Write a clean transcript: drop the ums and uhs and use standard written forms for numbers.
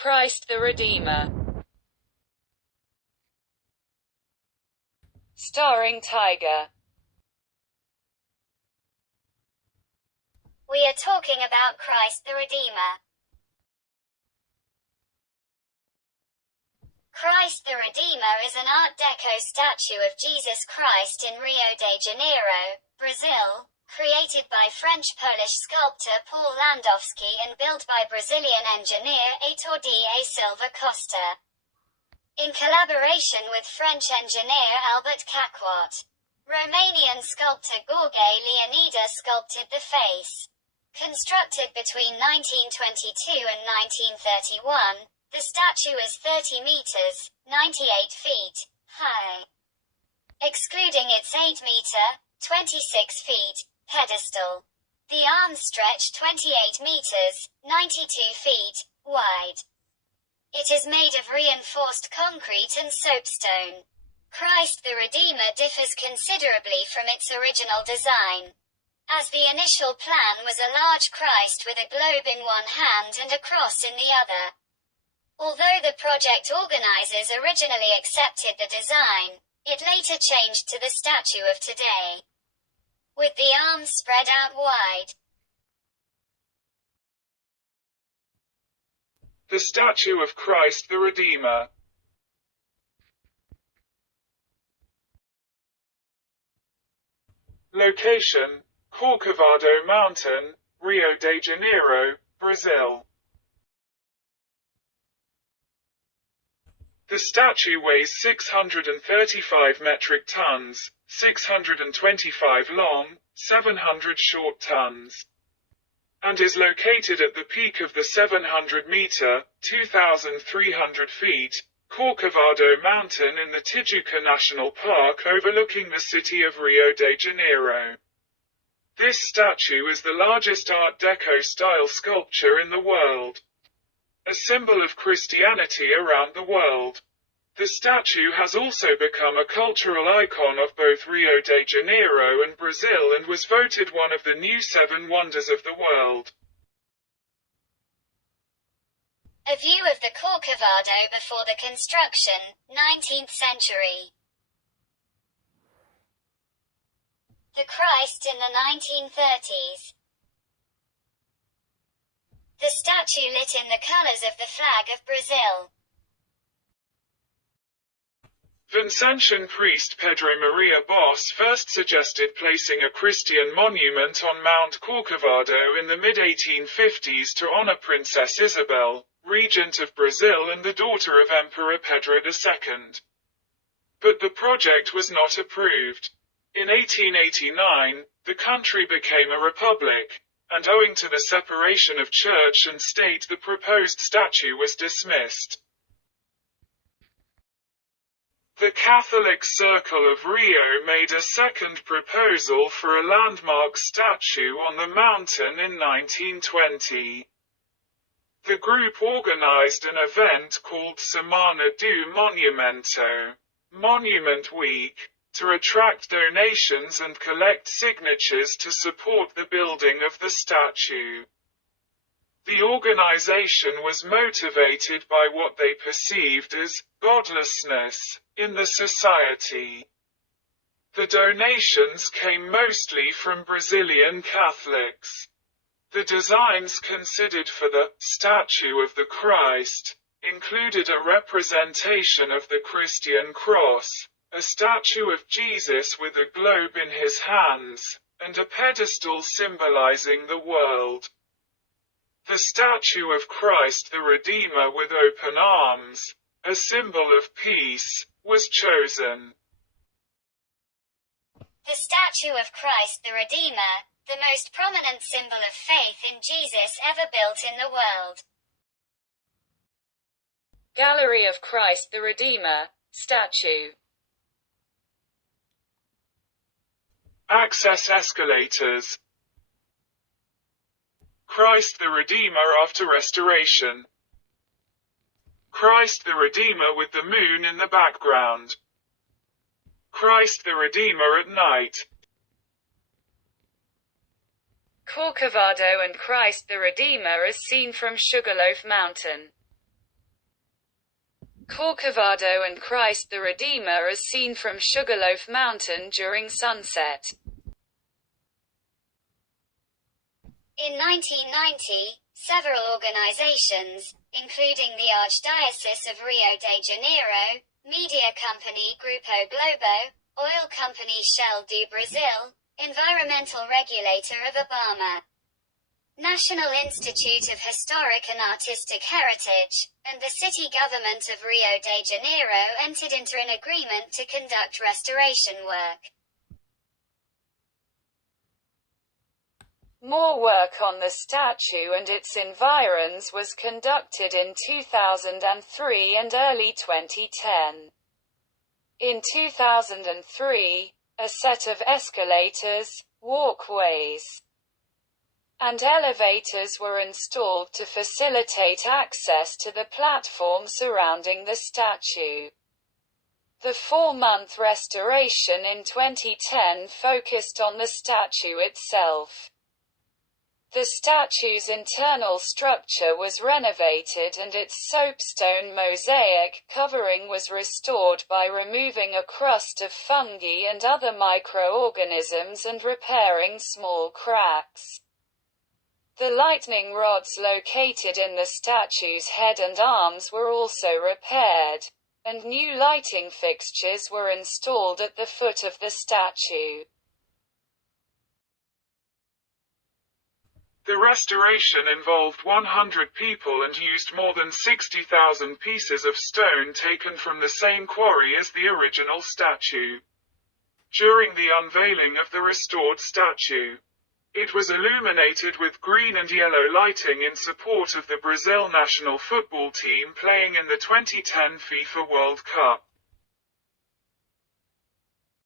Christ the Redeemer. Starring Tiger. We are talking about Christ the Redeemer. Christ the Redeemer is an Art Deco statue of Jesus Christ in Rio de Janeiro, Brazil, created by French-Polish sculptor Paul Landowski and built by Brazilian engineer Heitor da Silva Costa, in collaboration with French engineer Albert Caquot. Romanian sculptor Gheorghe Leonida sculpted the face. Constructed between 1922 and 1931, the statue is 30 meters, 98 feet, high. Excluding its 8-meter, 26 feet, pedestal. The arms stretch 28 meters, 92 feet, wide. It is made of reinforced concrete and soapstone. Christ the Redeemer differs considerably from its original design, as the initial plan was a large Christ with a globe in one hand and a cross in the other. Although the project organizers originally accepted the design, it later changed to the statue of today, with the arms spread out wide. The statue of Christ the Redeemer. Location: Corcovado Mountain, Rio de Janeiro, Brazil. The statue weighs 635 metric tons, 625 long, 700 short tons, and is located at the peak of the 700-meter, 2,300 feet, Corcovado Mountain in the Tijuca National Park overlooking the city of Rio de Janeiro. This statue is the largest Art Deco-style sculpture in the world, a symbol of Christianity around the world. The statue has also become a cultural icon of both Rio de Janeiro and Brazil and was voted one of the new 7 wonders of the world. A view of the Corcovado before the construction, 19th century. The Christ in the 1930s. The statue lit in the colors of the flag of Brazil. Vincentian priest Pedro Maria Bosch first suggested placing a Christian monument on Mount Corcovado in the mid-1850s to honor Princess Isabel, regent of Brazil and the daughter of Emperor Pedro II. But the project was not approved. In 1889, the country became a republic, and owing to the separation of church and state the proposed statue was dismissed. The Catholic Circle of Rio made a second proposal for a landmark statue on the mountain in 1920. The group organized an event called Semana do Monumento, Monument Week, to attract donations and collect signatures to support the building of the statue. The organization was motivated by what they perceived as godlessness in the society. The donations came mostly from Brazilian Catholics. The designs considered for the statue of the Christ included a representation of the Christian cross, a statue of Jesus with a globe in his hands, and a pedestal symbolizing the world. The statue of Christ the Redeemer with open arms, a symbol of peace, was chosen. The statue of Christ the Redeemer, the most prominent symbol of faith in Jesus ever built in the world. Gallery of Christ the Redeemer, statue. Access escalators. Christ the Redeemer after restoration. Christ the Redeemer with the moon in the background. Christ the Redeemer at night. Corcovado and Christ the Redeemer as seen from Sugarloaf Mountain. Corcovado and Christ the Redeemer as seen from Sugarloaf Mountain during sunset. In 1990, several organizations, including the Archdiocese of Rio de Janeiro, media company Grupo Globo, oil company Shell do Brasil, environmental regulator of Obama, National Institute of Historic and Artistic Heritage, and the city government of Rio de Janeiro entered into an agreement to conduct restoration work. More work on the statue and its environs was conducted in 2003 and early 2010. In 2003, a set of escalators, walkways, and elevators were installed to facilitate access to the platform surrounding the statue. The 4-month restoration in 2010 focused on the statue itself. The statue's internal structure was renovated and its soapstone mosaic covering was restored by removing a crust of fungi and other microorganisms and repairing small cracks. The lightning rods located in the statue's head and arms were also repaired, and new lighting fixtures were installed at the foot of the statue. The restoration involved 100 people and used more than 60,000 pieces of stone taken from the same quarry as the original statue. During the unveiling of the restored statue, it was illuminated with green and yellow lighting in support of the Brazil national football team playing in the 2010 FIFA World Cup.